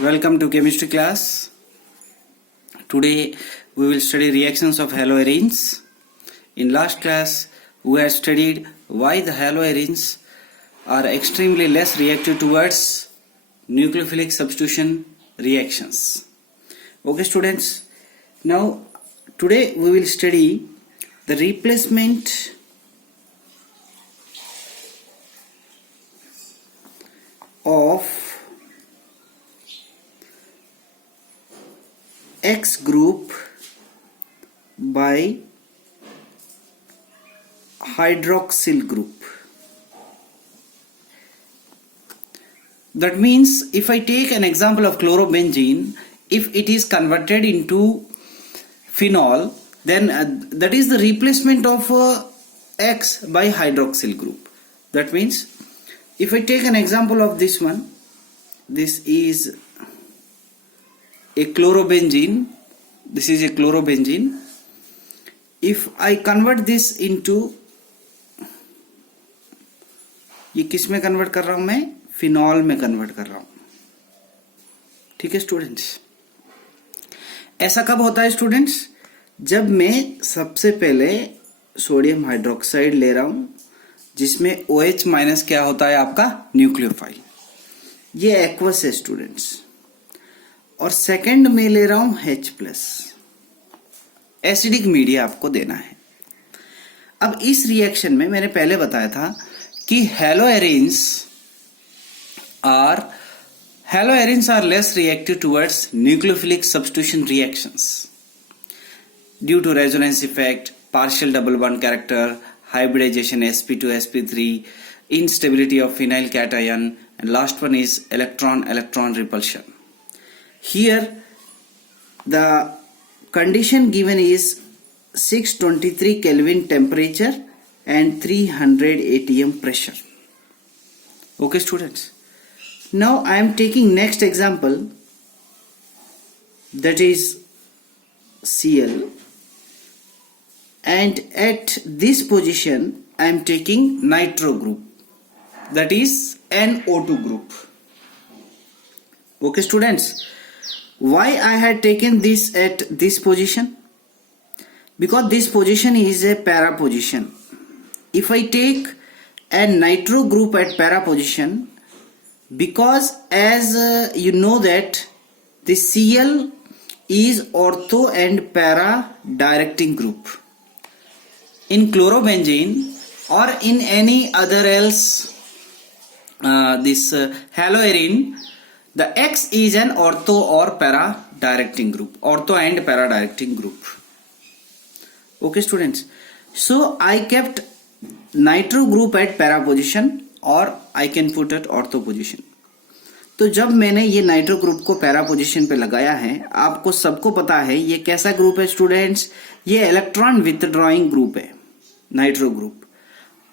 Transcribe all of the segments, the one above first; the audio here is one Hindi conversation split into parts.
Welcome to chemistry class. Today we will study reactions of haloarenes. In last class we had studied why the haloarenes are extremely less reactive towards nucleophilic substitution reactions. Okay students, now today we will study the replacement of X group by hydroxyl group. That means if I take an example of chlorobenzene, if it is converted into phenol, then that is the replacement of X by hydroxyl group. That means if I take an example of this one, this is a chlorobenzene, this is a chlorobenzene. If I convert this into, ये किस में कन्वर्ट कर रहा हूं मैं? फिनॉल में कन्वर्ट कर रहा हूं. ठीक है स्टूडेंट्स, ऐसा कब होता है स्टूडेंट्स? जब मैं सबसे पहले सोडियम हाइड्रोक्साइड ले रहा हूं जिसमें OH माइनस क्या होता है आपका? न्यूक्लियोफाइल. ये एक्वस है स्टूडेंट्स. और सेकंड में ले रहा हूं H प्लस. एसिडिक मीडिया आपको देना है. अब इस रिएक्शन में मैंने पहले बताया था कि haloarenes are less reactive towards nucleophilic substitution reactions due to resonance effect, partial double bond character, hybridization sp2 sp3, instability of phenyl cation, and last one is electron repulsion. Here the condition given is 623 Kelvin temperature and 300 atm pressure. Okay students, now I am taking next example, that is Cl, and at this position I am taking nitro group, that is NO2 group. Okay students, why I had taken this at this position? Because this position is a para position. If I take a nitro group at para position, because as you know that the Cl is ortho and para directing group. In chlorobenzene or in any other else this haloarene, the X is an ortho or para directing group, ortho and para directing group. Okay students, so I kept nitro group at para position or I can put at ortho position. तो जब मैंने ये नाइट्रो ग्रुप को पैरा पोजीशन पे लगाया है, आपको सबको पता है ये कैसा ग्रुप है स्टूडेंट्स? ये इलेक्ट्रॉन विथड्रॉइंग ग्रुप है, नाइट्रो ग्रुप.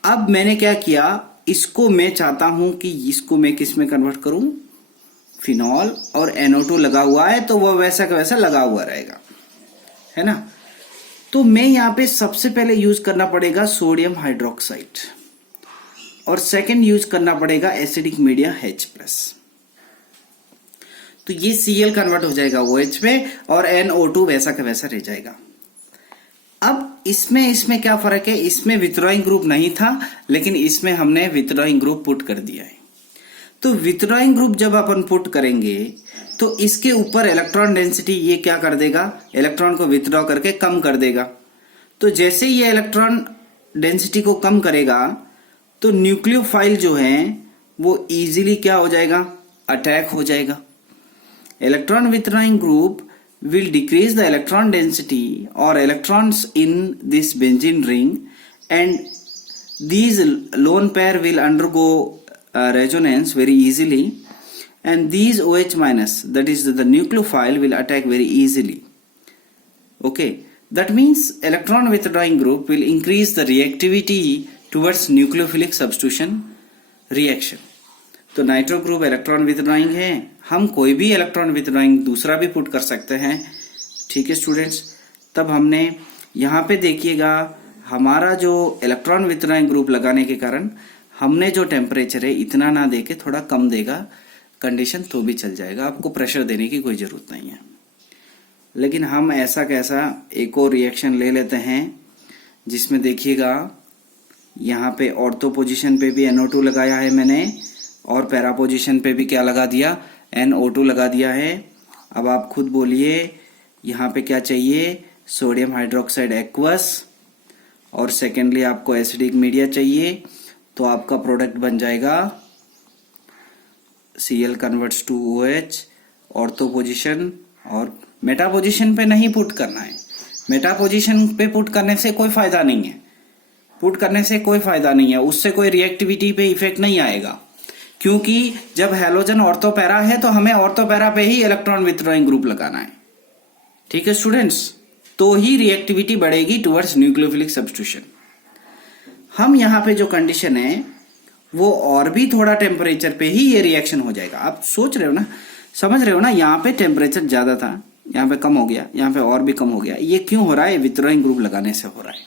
अब मैंने क्या किया, इसको मैं चाहता हूं कि इसको मैं किस में कन्वर्ट करूं? फिनॉल. और NO2 लगा हुआ है तो वो वैसा का वैसा लगा हुआ रहेगा, है ना. तो मैं यहाँ पे सबसे पहले यूज करना पड़ेगा सोडियम हाइड्रोक्साइड और सेकंड यूज करना पड़ेगा एसिडिक मीडिया H प्लस. तो ये Cl कन्वर्ट हो जाएगा OH में और NO2 वैसा का वैसा रह जाएगा. अब इसमें क्या फर्क है? इसमें विथड्रॉइंग ग्रुप नहीं था, लेकिन इसमें हमने विथड्रॉइंग ग्रुप पुट कर दिया है. तो विथड्रॉइंग ग्रुप जब अपन पुट करेंगे तो इसके ऊपर इलेक्ट्रॉन डेंसिटी ये क्या कर देगा? इलेक्ट्रॉन को विथड्रॉ करके कम कर देगा. तो जैसे ये इलेक्ट्रॉन डेंसिटी को कम करेगा तो न्यूक्लियोफाइल जो है वो इजीली क्या हो जाएगा? अटैक हो जाएगा. Electron withdrawing group will decrease the electron density or electrons in this benzene ring, and these lone pair will undergo resonance very easily, and these OH minus, that is the nucleophile, will attack very easily. Okay, that means electron withdrawing group will increase the reactivity towards nucleophilic substitution reaction. तो नाइट्रो ग्रुप इलेक्ट्रॉन विथड्रॉइंग है, हम कोई भी इलेक्ट्रॉन विथड्रॉइंग दूसरा भी पुट कर सकते हैं. ठीक है स्टूडेंट्स, तब हमने यहाँ पे देखिएगा हमारा जो इलेक्ट्रॉन विथड्रॉइंग ग्रुप लगाने के कारण हमने जो टेम्परेचर है इतना ना देके थोड़ा कम देगा, कंडीशन तो भी चल जाएगा, आपको प्रेशर देने की कोई ज़रूरत नहीं है। लेकिन हम ऐसा कैसा एक और रिएक्शन ले लेते हैं जिसमें देखिएगा यहाँ पे ऑर्थो पोजीशन पे भी NO2 लगाया है मैंने और पैरा पोजीशन पे भी क्या लगा दिया, NO2 लगा दिया है। अब आप खुद बोलिए यहाँ पे क्या चाहिए, सोडियम हाइड्रोक्साइड एक्वस और सेकेंडली आपको एसिडिक मीडिया चाहिए। तो आपका प्रोडक्ट बन जाएगा Cl converts to OH, ortho position. और मेटा पोजीशन पे नहीं पुट करना है, मेटा पोजीशन पे पुट करने से कोई फायदा नहीं है, पुट करने से कोई फायदा नहीं है, उससे कोई रिएक्टिविटी पे इफेक्ट नहीं आएगा। क्योंकि जब हैलोजन ऑर्थो पैरा है तो हमें ऑर्थो पैरा पे ही इलेक्ट्रॉन विथड्रॉइंग ग्रुप लगाना है। ठीक है स्टूडेंट्स, तो ही रिएक्टिविटी बढ़ेगी टुवर्ड्स न्यूक्लियोफिलिक सब्स्टिट्यूशन। हम यहाँ पे जो कंडीशन है वो और भी थोड़ा टेम्परेचर पे ही ये रिएक्शन हो जाएगा। आप सोच रहे हो ना, समझ रहे हो ना, यहाँ पे टेम्परेचर ज्यादा था, यहाँ पे कम हो गया, यहाँ पे और भी कम हो गया। ये क्यों हो रहा है, विथड्रॉइंग ग्रुप लगाने से हो रहा है।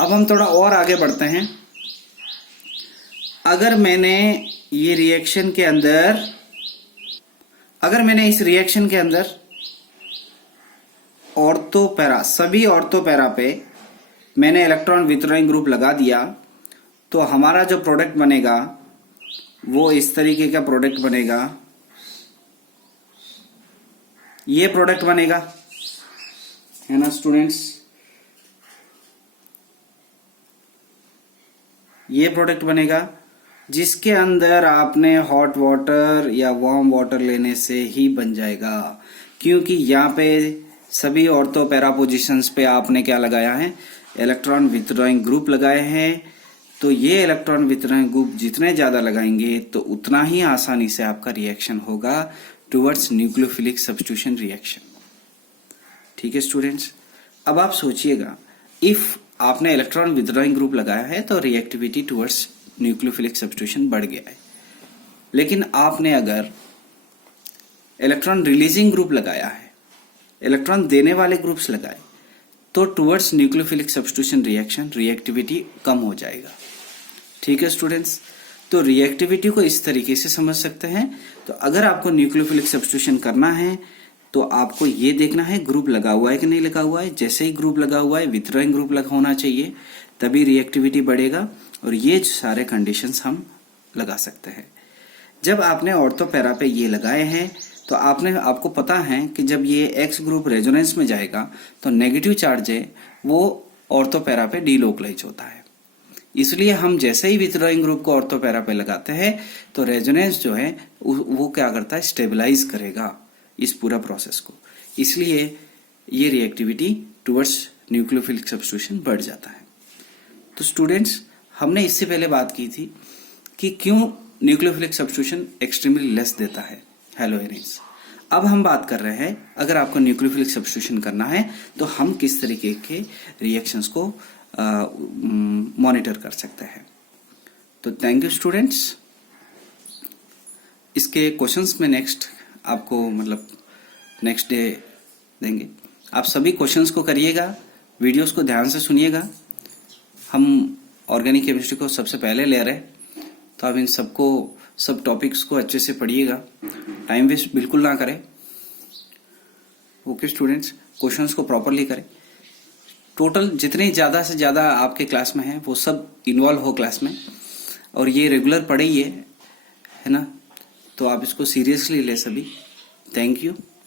अब हम थोड़ा और आगे बढ़ते हैं। अगर मैंने ये रिएक्शन के अंदर, अगर मैंने इस रिएक्शन के अंदर ऑर्थो पैरा, सभी ऑर्थो पैरा पे मैंने इलेक्ट्रॉन विथड्रॉइंग ग्रुप लगा दिया, तो हमारा जो प्रोडक्ट बनेगा वो इस तरीके का प्रोडक्ट बनेगा। ये प्रोडक्ट बनेगा, है ना स्टूडेंट्स, ये प्रोडक्ट बनेगा जिसके अंदर आपने हॉट वाटर या वार्म वाटर लेने से ही बन जाएगा। क्योंकि यहाँ पे सभी ऑर्थो पैरा पोजिशंस पे आपने क्या लगाया है, इलेक्ट्रॉन विथड्रॉइंग ग्रुप लगाए हैं। तो ये इलेक्ट्रॉन विथड्रॉइंग ग्रुप जितने ज्यादा लगाएंगे तो उतना ही आसानी से आपका रिएक्शन होगा टुवर्ड्स न्यूक्लियोफिलिक सब्स्टिट्यूशन रिएक्शन। ठीक है स्टूडेंट्स, अब आप सोचिएगा, इफ आपने इलेक्ट्रॉन विथड्रॉइंग ग्रुप लगाया है तो रिएक्टिविटी टुवर्ड्स न्यूक्लियोफिलिक सब्स्टिट्यूशन बढ़ गया है। लेकिन आपने अगर इलेक्ट्रॉन रिलीजिंग ग्रुप लगाया है, इलेक्ट्रॉन देने वाले ग्रुप्स लगाए, तो towards nucleophilic substitution reaction reactivity कम हो जाएगा। ठीक है स्टूडेंट्स, तो रिएक्टिविटी को इस तरीके से समझ सकते हैं। तो अगर आपको न्यूक्लियोफिलिक सब्स्टिट्यूशन करना है तो आपको ये देखना है ग्रुप लगा हुआ है कि नहीं लगा हुआ है। जैसे ही ग्रुप लगा हुआ है विथड्रॉइंग ग्रुप लगा होना चाहिए, तभी रिएक्टिविटी बढ़ेगा। और ये सारे कंडीशंस हम लगा सकते हैं। जब आपने ऑर्थो पैरा पे ये लगाए हैं तो आपको पता है कि जब ये एक्स ग्रुप रेजोनेंस में जाएगा तो नेगेटिव चार्ज है वो ऑर्थो पैरा पे डीलोकलाइज होता है। इसलिए हम जैसे ही विथड्रॉइंग ग्रुप को ऑर्थो पैरा पे लगाते हैं तो रेजोनेंस जो है वो क्या करता है, स्टेबलाइज करेगा इस पूरा प्रोसेस को। इसलिए ये रिएक्टिविटी टुवर्ड्स न्यूक्लियोफिलिक सब्स्टिट्यूशन बढ़ जाता है। तो स्टूडेंट्स, हमने इससे पहले बात की थी कि क्यों न्यूक्लियोफिलिक सब्स्टिट्यूशन एक्सट्रीमली लेस देता है हैलोएरिन्स। अब हम बात कर रहे हैं अगर आपको न्यूक्लियोफिलिक सब्स्टिट्यूशन करना है तो हम किस तरीके के रिएक्शंस को मॉनिटर कर सकते हैं। तो थैंक यू स्टूडेंट्स। इसके क्वेश्चंस में नेक्स्ट आपको नेक्स्ट डे देंगे। आप सभी क्वेश्चंस को करिएगा, वीडियोस को ध्यान से सुनिएगा। हम ऑर्गेनिक केमिस्ट्री को सबसे पहले ले रहे हैं, तो आप इन सब टॉपिक्स को अच्छे से पढ़िएगा, टाइम वेस्ट बिल्कुल ना करें। ओके स्टूडेंट्स, क्वेश्चंस को प्रॉपरली करें। टोटल जितने ज़्यादा से ज़्यादा आपके क्लास में हैं वो सब इन्वॉल्व हो क्लास में, और ये रेगुलर पढ़े ही है ना, तो आप इसको सीरियसली ले सभी। Thank you.